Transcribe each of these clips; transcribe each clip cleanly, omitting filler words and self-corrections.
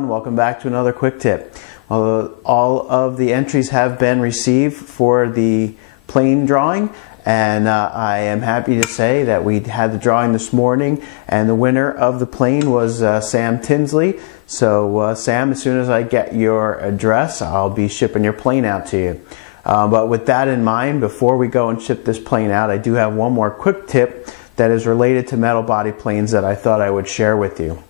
Welcome back to another quick tip. Well, all of the entries have been received for the plane drawing, and I am happy to say that we had the drawing this morning, and the winner of the plane was Sam Tinsley. So Sam, as soon as I get your address, I'll be shipping your plane out to you. But with that in mind, before we go and ship this plane out, I do have one more quick tip that is related to metal body planes that I thought I would share with you.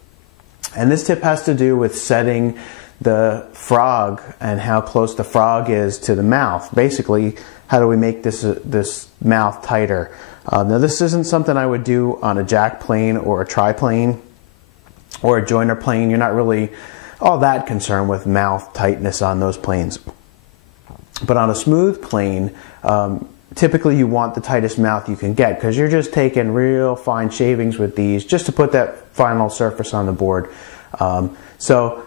And this tip has to do with setting the frog and how close the frog is to the mouth. Basically, how do we make this mouth tighter? Now, this isn't something I would do on a jack plane or a triplane or a joiner plane. You're not really all that concerned with mouth tightness on those planes. But on a smooth plane, typically you want the tightest mouth you can get because you're just taking real fine shavings with these just to put that final surface on the board. So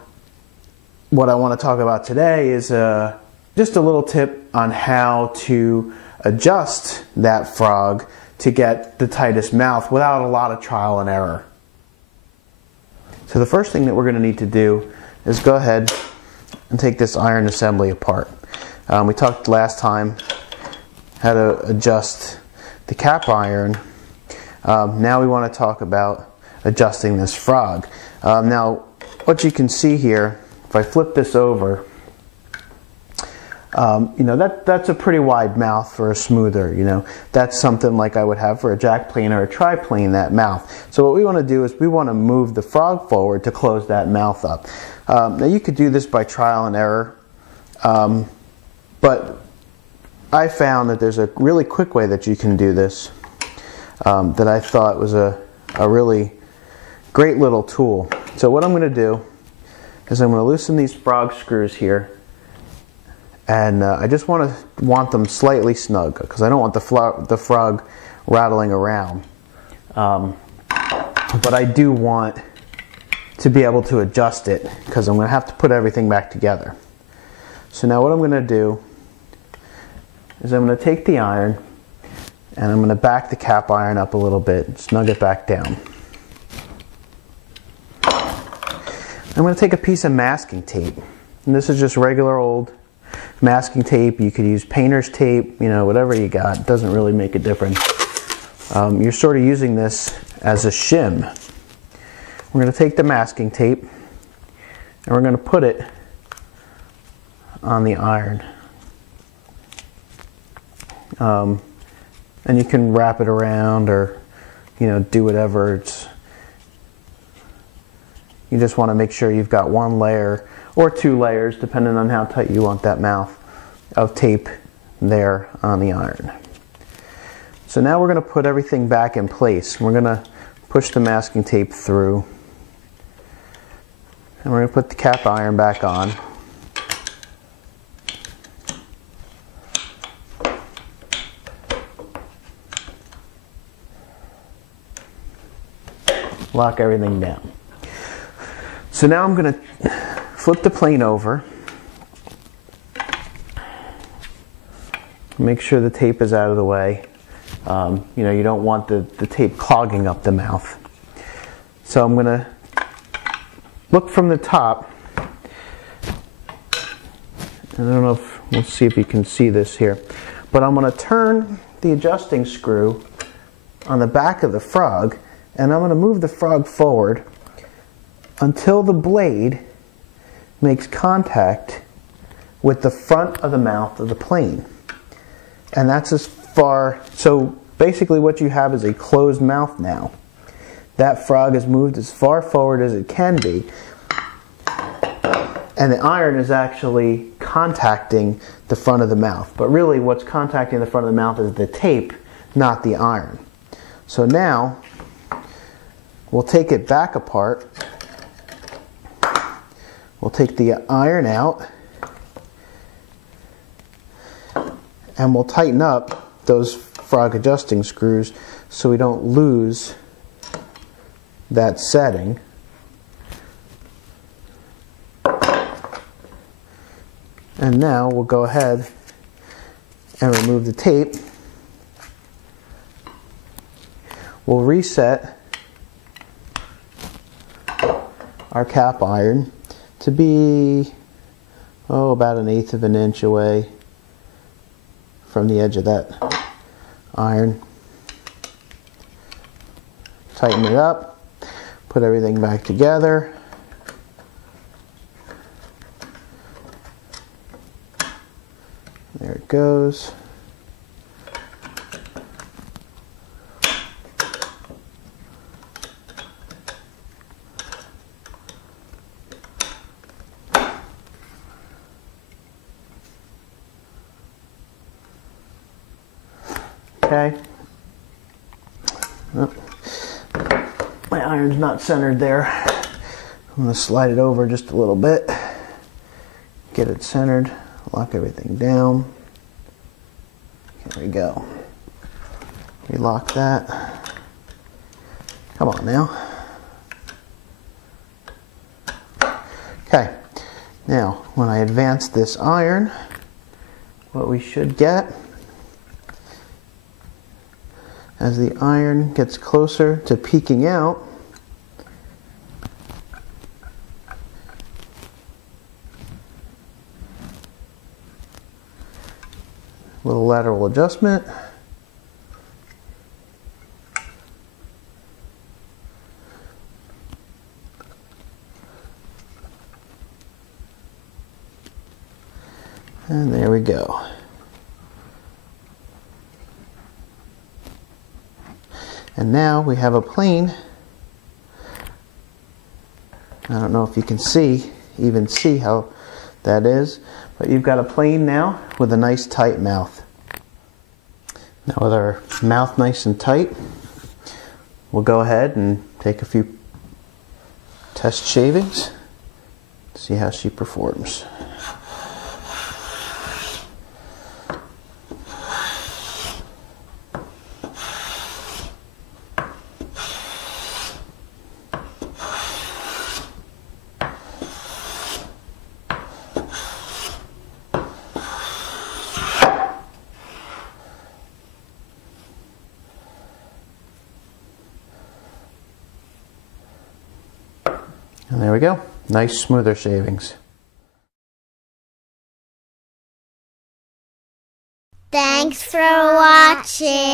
what I want to talk about today is just a little tip on how to adjust that frog to get the tightest mouth without a lot of trial and error. So the first thing that we're going to need to do is go ahead and take this iron assembly apart. We talked last time how to adjust the cap iron. Now we want to talk about adjusting this frog. Now what you can see here, if I flip this over, you know, that's a pretty wide mouth for a smoother. You know, that's something like I would have for a jack plane or a triplane, that mouth. So what we want to do is we want to move the frog forward to close that mouth up. Now you could do this by trial and error, but I found that there's a really quick way that you can do this that I thought was a really great little tool. So what I'm going to do is I'm going to loosen these frog screws here, and I just want them slightly snug because I don't want the frog rattling around. But I do want to be able to adjust it because I'm going to have to put everything back together. So now what I'm going to do is I'm going to take the iron and I'm going to back the cap iron up a little bit, snug it back down. I'm going to take a piece of masking tape, and this is just regular old masking tape. You could use painter's tape, you know, whatever you got. It doesn't really make a difference. You're sort of using this as a shim. We're going to take the masking tape and we're going to put it on the iron. And you can wrap it around or, you know, do whatever. You just want to make sure you've got one layer or two layers, depending on how tight you want that mouth, of tape there on the iron. So now we're going to put everything back in place. We're going to push the masking tape through, and we're going to put the cap iron back on. Lock everything down. So now I'm going to flip the plane over. Make sure the tape is out of the way. You know, you don't want the tape clogging up the mouth. So I'm going to look from the top. I don't know if, let's see if you can see this here. But I'm going to turn the adjusting screw on the back of the frog, and I'm going to move the frog forward until the blade makes contact with the front of the mouth of the plane. And that's as far, so basically what you have is a closed mouth now. That frog is moved as far forward as it can be, and the iron is actually contacting the front of the mouth. But really what's contacting the front of the mouth is the tape, not the iron. So now we'll take it back apart. We'll take the iron out and we'll tighten up those frog adjusting screws so we don't lose that setting. And now we'll go ahead and remove the tape. We'll reset our cap iron to be about 1/8 of an inch away from the edge of that iron. Tighten it up, put everything back together. There it goes. Okay. Oh, my iron's not centered there. I'm going to slide it over just a little bit. Get it centered. Lock everything down. There we go. Relock that. Come on now. Okay. Now, when I advance this iron, what we should get, as the iron gets closer to peeking out, little lateral adjustment. And there we go. And now we have a plane. I don't know if you can even see how that is, but you've got a plane now with a nice tight mouth. Now with our mouth nice and tight, we'll go ahead and take a few test shavings, see how she performs. And there we go. Nice smoother shavings. Thanks for watching.